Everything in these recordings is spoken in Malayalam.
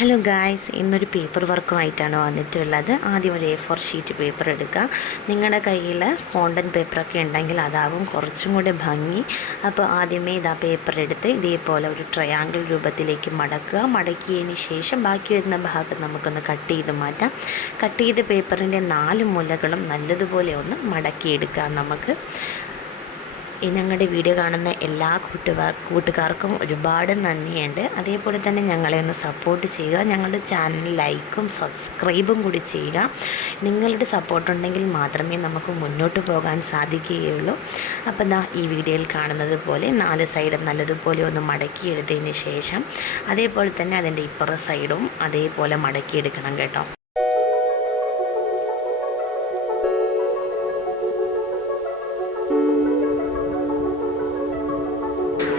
ഹലോ ഗായ്സ്, ഇന്നൊരു പേപ്പർ വർക്കുമായിട്ടാണ് വന്നിട്ടുള്ളത്. ആദ്യം ഒരു A4 ഷീറ്റ് പേപ്പർ എടുക്കുക. നിങ്ങളുടെ കയ്യിൽ ഫോണ്ടൻ പേപ്പറൊക്കെ ഉണ്ടെങ്കിൽ അതാകും കുറച്ചും കൂടി ഭംഗി. അപ്പോൾ ആദ്യമേ ഇതാ പേപ്പർ എടുത്ത് ഇതേപോലെ ഒരു ട്രയാങ്കിൾ രൂപത്തിലേക്ക് മടക്കുക. മടക്കിയതിന് ശേഷം ബാക്കി വരുന്ന ഭാഗം നമുക്കൊന്ന് കട്ട് ചെയ്ത് മാറ്റാം. കട്ട് ചെയ്ത് പേപ്പറിൻ്റെ 4 മൂലകളും നല്ലതുപോലെ ഒന്ന് മടക്കിയെടുക്കാം. നമുക്ക് ഞങ്ങളുടെ വീഡിയോ കാണുന്ന എല്ലാ കൂട്ടുകാർക്കും ഒരുപാട് നന്ദിയുണ്ട്. അതേപോലെ തന്നെ ഞങ്ങളെ ഒന്ന് സപ്പോർട്ട് ചെയ്യുക. ഞങ്ങളുടെ ചാനൽ ലൈക്കും സബ്സ്ക്രൈബും കൂടി ചെയ്യുക. നിങ്ങളുടെ സപ്പോർട്ടുണ്ടെങ്കിൽ മാത്രമേ നമുക്ക് മുന്നോട്ട് പോകാൻ സാധിക്കുകയുള്ളൂ. അപ്പം ഈ വീഡിയോയിൽ കാണുന്നത് പോലെ 4 സൈഡും നല്ലതുപോലെ ഒന്ന് മടക്കിയെടുത്തതിന് ശേഷം അതേപോലെ തന്നെ അതിൻ്റെ ഇപ്പുറ സൈഡും അതേപോലെ മടക്കിയെടുക്കണം കേട്ടോ.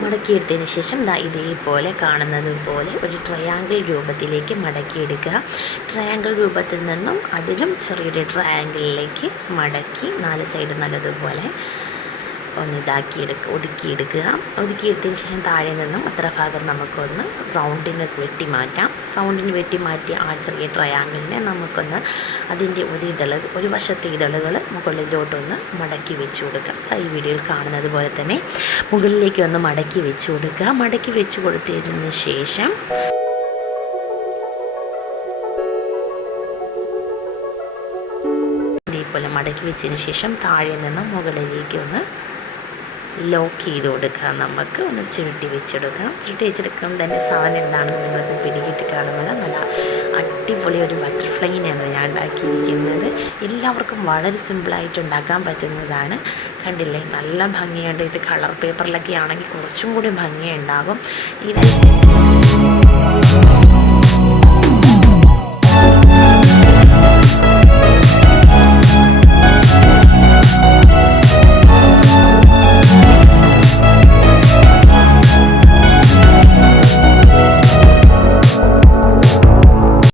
മടക്കിയെടുത്തതിന് ശേഷം ഇതേപോലെ കാണുന്നത് പോലെ ഒരു ട്രയാങ്കിൾ രൂപത്തിലേക്ക് മടക്കിയെടുക്കുക. ട്രയാങ്കിൾ രൂപത്തിൽ നിന്നും അതിലും ചെറിയൊരു ട്രയാങ്കിളിലേക്ക് മടക്കി 4 സൈഡ് നല്ലതുപോലെ ഒന്ന് ഒതുക്കിയെടുക്കുക. ഒതുക്കിയെടുത്തതിന് ശേഷം താഴെ നിന്നും അത്ര ഭാഗം നമുക്കൊന്ന് റൗണ്ടിന് വെട്ടി മാറ്റാം. റൗണ്ടിന് വെട്ടി മാറ്റി ആ ചെറിയ ട്രയാങ്കിളിനെ നമുക്കൊന്ന് അതിൻ്റെ ഒരു വശത്തെ ഇതളുകൾ മുകളിലോട്ടൊന്ന് മടക്കി വെച്ച് കൊടുക്കാം. ഈ വീഡിയോയിൽ കാണുന്നത് പോലെ തന്നെ മുകളിലേക്ക് ഒന്ന് മടക്കി വെച്ച് കൊടുക്കുക. മടക്കി വെച്ച് കൊടുത്തതിന് ശേഷം ഇതേപോലെ മടക്കി വെച്ചതിന് ശേഷം താഴെ നിന്നും മുകളിലേക്ക് ഒന്ന് ലോക്ക് ചെയ്ത് കൊടുക്കുക. നമുക്ക് ഒന്ന് ചുരുട്ടി വെച്ചെടുക്കാം. ചുരുട്ടി വെച്ചെടുക്കുമ്പോൾ തന്നെ സാധനം എന്താണെന്ന് നിങ്ങൾക്ക് പിടികിട്ടി കാണുന്നത്. നല്ല അടിപൊളി ഒരു ബട്ടർഫ്ലൈനെയാണ് ഞാൻ ഉണ്ടാക്കിയിരിക്കുന്നത്. എല്ലാവർക്കും വളരെ സിമ്പിളായിട്ട് ഉണ്ടാക്കാൻ പറ്റുന്നതാണ്. കണ്ടില്ലേ, നല്ല ഭംഗിയുണ്ട്. ഇത് കളർ പേപ്പറിലൊക്കെ ആണെങ്കിൽ കുറച്ചും കൂടി ഭംഗിയുണ്ടാകും. ഇത്